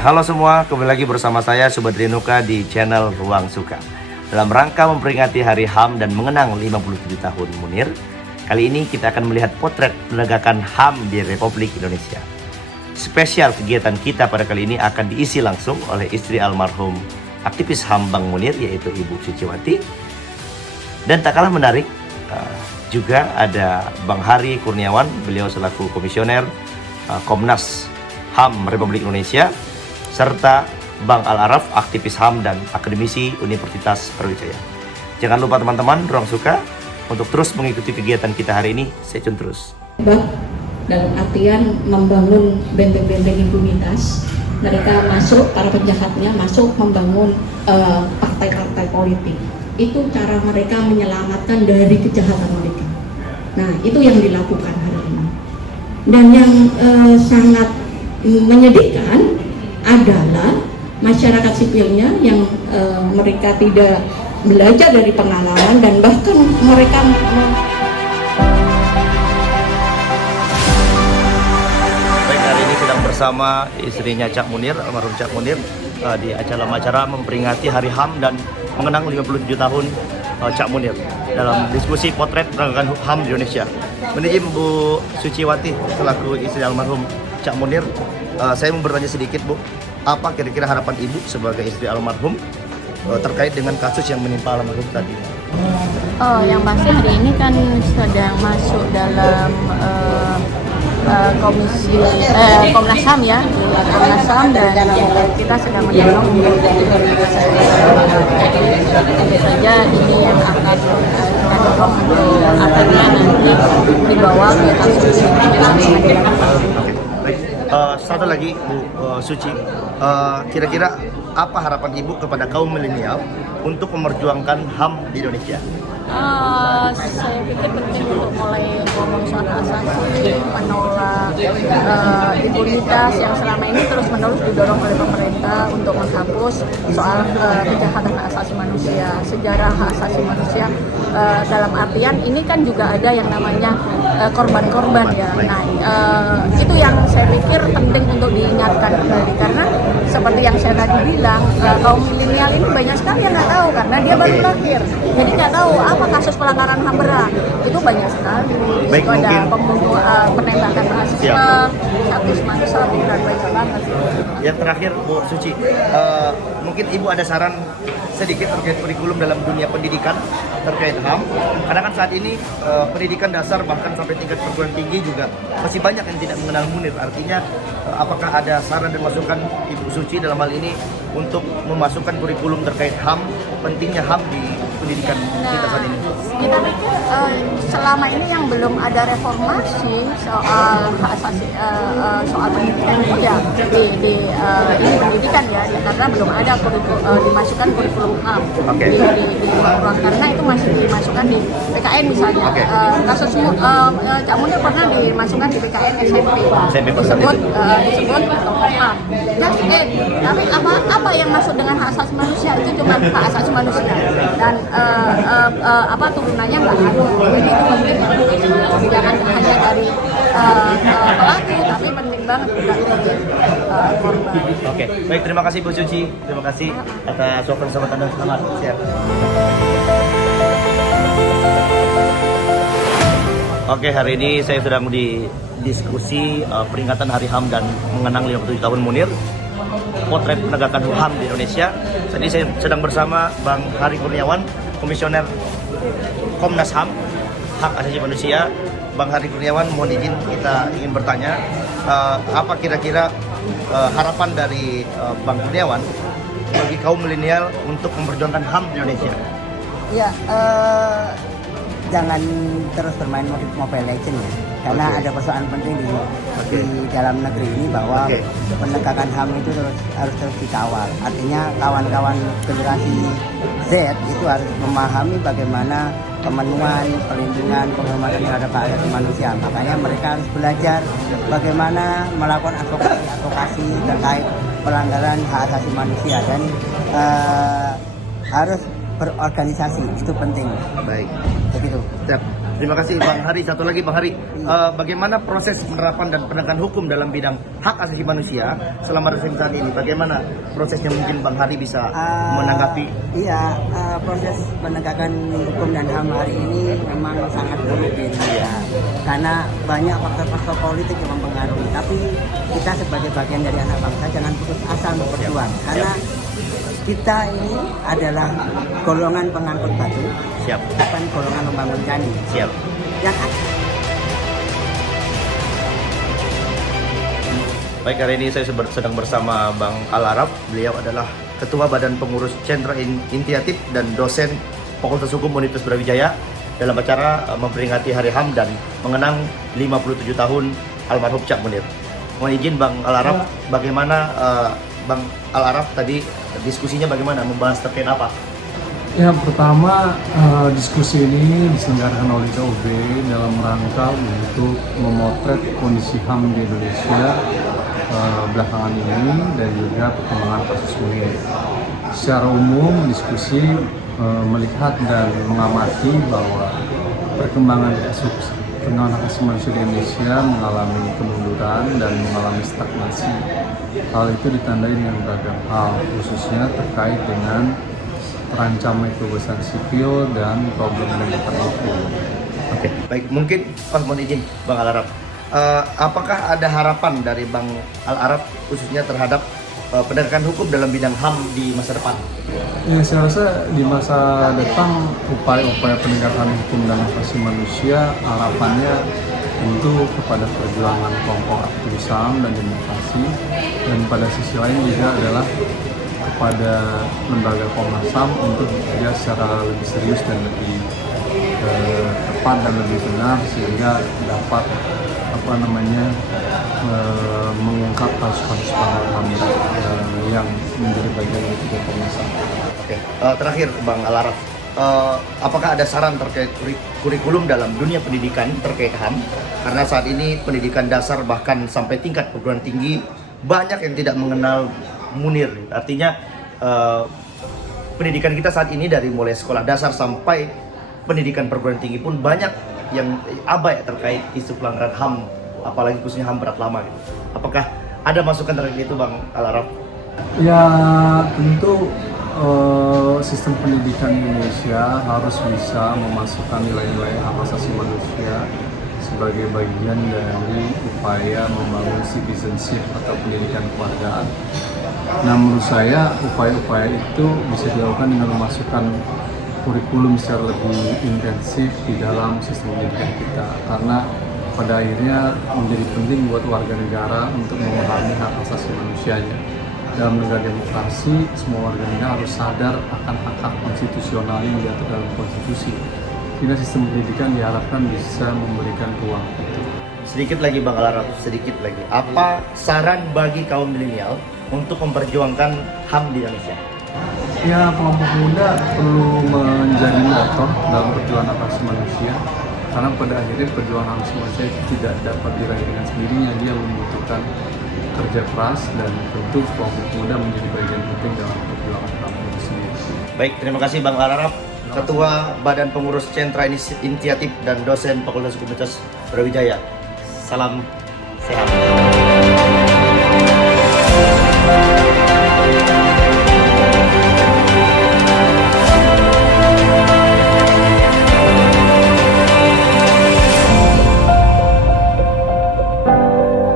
Halo semua, kembali lagi bersama saya Sobat Rinuka di channel Ruang Suka. Dalam rangka memperingati Hari HAM dan mengenang 57 tahun Munir, kali ini kita akan melihat potret penegakan HAM di Republik Indonesia. Spesial kegiatan kita pada kali ini akan diisi langsung oleh istri almarhum aktivis HAM Bang Munir, yaitu Ibu Suciwati. Dan tak kalah menarik, juga ada Bang Hari Kurniawan, beliau selaku komisioner Komnas HAM Republik Indonesia, serta Bang Al-Araf, aktivis HAM dan akademisi Universitas Brawijaya. Jangan lupa teman-teman Ruang Suka untuk terus mengikuti kegiatan kita hari ini. Stay tune terus. Dalam artian membangun benteng-benteng impunitas, mereka masuk, para penjahatnya masuk membangun partai-partai politik. Itu cara mereka menyelamatkan dari kejahatan mereka. Nah, itu yang dilakukan hari ini. Dan yang sangat menyedihkan adalah masyarakat sipilnya yang mereka tidak belajar dari pengalaman dan bahkan mereka Baik, hari ini sedang bersama istrinya Cak Munir, almarhum Cak Munir, di acara memperingati Hari HAM dan mengenang 57 tahun Cak Munir dalam diskusi potret penegakan HAM di Indonesia. Menijim Bu Suciwati selaku istri almarhum Cak Munir, saya mau bertanya sedikit, Bu, apa kira-kira harapan Ibu sebagai istri almarhum terkait dengan kasus yang menimpa almarhum tadi? Yang pasti hari ini kan sedang masuk dalam Komnas HAM ya, Komnas HAM, dan kita sedang mendorong tentu saja ini yang akan kita dorong untuk akhirnya nanti dibawa ke kasus Satu lagi Bu Suci, kira-kira apa harapan Ibu kepada kaum milenial untuk memperjuangkan HAM di Indonesia? Saya pikir penting untuk mulai ngomong soal asasi, menolak impunitas yang selama ini terus-menerus didorong oleh pemerintah untuk menghapus soal kejahatan hak asasi manusia, sejarah hak asasi manusia. Dalam artian ini kan juga ada yang namanya korban-korban ya. Nah, itu yang saya pikir penting untuk diingatkan kembali, karena seperti yang saya tadi bilang, kaum milenial ini banyak sekali yang nggak tahu karena dia baru lahir, jadi nggak tahu apa kasus pelanggaran HAM berat. Itu banyak sekali. Baik, itu ada pembunuhan, penembakan mahasiswa, satu manusia, dan banyak banget. Yang terakhir Bu Suci, mungkin Ibu ada saran sedikit terkait kurikulum dalam dunia pendidikan terkait HAM, karena kan saat ini pendidikan dasar bahkan sampai tingkat perguruan tinggi juga masih banyak yang tidak mengenal Munir. Artinya apakah ada saran dan masukan Ibu Suci dalam hal ini untuk memasukkan kurikulum terkait HAM, pentingnya HAM di pendidikan kita saat ini? Kita pikir selama ini yang belum ada reformasi soal hak asasi, soal pendidikan itu ya di pendidikan ya, karena belum ada dimasukkan kurikulum HAM di ruang, karena itu masih dimasukkan di PKN misalnya. Kasus Cak Munir pernah dimasukkan di PKN SMP disebut HAM. Tapi apa yang masuk dengan hak asasi manusia itu cuma hak asasi manusia, dan turunannya nggak ada. Jadi itu penting, jangan hanya dari pelaku, tapi penting banget juga dari korban. Oke, baik, terima kasih Bu Suci, terima kasih atas waktu bersama Anda. Selamat siang. Oke, hari ini saya sedang di diskusi peringatan Hari HAM dan mengenang 57 tahun Munir, potret penegakan HAM di Indonesia. Tadi saya sedang bersama Bang Hari Kurniawan, komisioner Komnas HAM, hak asasi manusia. Bang Hari Kurniawan, mohon izin kita ingin bertanya, apa kira-kira harapan dari Bang Kurniawan bagi kaum milenial untuk memperjuangkan HAM di Indonesia? Ya, jangan terus bermain Mobile Legends ya, karena ada persoalan penting di dalam negeri ini bahwa penegakan HAM itu harus terus dikawal. Artinya kawan-kawan generasi Z itu harus memahami bagaimana pemenuhan, perlindungan, penghormatan terhadap hak asasi manusia. Makanya mereka harus belajar bagaimana melakukan advokasi terkait pelanggaran hak asasi manusia, dan harus berorganisasi, itu penting. Baik, begitu. Terima kasih Bang Hari. Satu lagi Bang Hari, bagaimana proses penerapan dan penegakan hukum dalam bidang hak asasi manusia selama rezim saat ini? Bagaimana prosesnya, mungkin Bang Hari bisa menanggapi? Iya, proses penegakan hukum dan HAM hari ini memang sangat buruk di Indonesia karena banyak faktor-faktor politik yang mempengaruhi. Tapi kita sebagai bagian dari anak bangsa jangan putus asa untuk berjuang, karena kita ini adalah golongan pengangkut batu, Siap. bukan golongan membangun candi. Siap. Yang Baik, hari ini saya sedang bersama Bang Al Araf. Beliau adalah Ketua Badan Pengurus Sentra Initiatif dan dosen Fakultas Hukum Universitas Brawijaya dalam acara memperingati Hari HAM dan mengenang 57 tahun almarhum Cak Munir. Mohon izin Bang Al Araf, bagaimana Bang Al Araf tadi diskusinya bagaimana, membahas terkait apa? Ya, pertama diskusi ini diselenggarakan oleh KUB dalam rangka untuk memotret kondisi HAM di Indonesia belakangan ini dan juga perkembangan kasus Munir. Secara umum diskusi melihat dan mengamati bahwa perkembangan kasus hak asasi manusia di Indonesia mengalami kemunduran dan mengalami stagnasi. Hal itu ditandai dengan beragam hal, khususnya terkait dengan terancamnya kebebasan sipil dan problem penegakan hukum. Oke, baik, mungkin mohon izin Bang Al Araf, apakah ada harapan dari Bang Al Araf khususnya terhadap penegakan hukum dalam bidang HAM di masa depan? Ya, saya rasa di masa depan upaya-upaya penegakan hukum dan hak asasi manusia harapannya tentu kepada perjuangan kelompok aktivis HAM dan demokrasi, dan pada sisi lain juga adalah kepada lembaga Komnas HAM untuk bekerja secara lebih serius dan lebih tepat dan lebih benar sehingga dapat mengungkap kasus-kasus pelanggaran HAM yang menjadi bagian dari Komnas HAM. Oke, terakhir Bang Al Araf, apakah ada saran terkait kurikulum dalam dunia pendidikan terkait HAM? Karena saat ini pendidikan dasar bahkan sampai tingkat perguruan tinggi banyak yang tidak mengenal Munir. Artinya pendidikan kita saat ini dari mulai sekolah dasar sampai pendidikan perguruan tinggi pun banyak yang abai terkait isu pelanggaran HAM, apalagi khususnya HAM berat lama gitu. Apakah ada masukan terkait itu Bang Al Araf? Ya, tentu sistem pendidikan Indonesia harus bisa memasukkan nilai-nilai hak asasi manusia sebagai bagian dari upaya membangun citizenship atau pendidikan kewargaan. Nah, menurut saya upaya-upaya itu bisa dilakukan dengan memasukkan kurikulum secara lebih intensif di dalam sistem pendidikan kita, karena pada akhirnya menjadi penting buat warga negara untuk memahami hak asasi manusianya. Dalam negara demokrasi, semua warga negara harus sadar akan hak-hak konstitusional yang diatur dalam konstitusi. Sehingga sistem pendidikan diharapkan bisa memberikan ruang itu. Sedikit lagi Bang Al Araf, sedikit lagi. Apa saran bagi kaum milenial untuk memperjuangkan HAM di Indonesia? Ya, kelompok muda perlu menjadi motor dalam perjuangan hak asasi manusia, karena pada akhirnya perjuangan hak asasi manusia itu tidak dapat diraih dengan sendirinya. Dia membutuhkan kerja keras, dan tentu kelompok muda menjadi bagian penting dalam perjuangan HAM itu sendiri. Baik, terima kasih Bang Al Araf, Ketua Badan Pengurus Sentra Inisiatif dan dosen Fakultas Hukum Universitas Brawijaya. Salam sehat.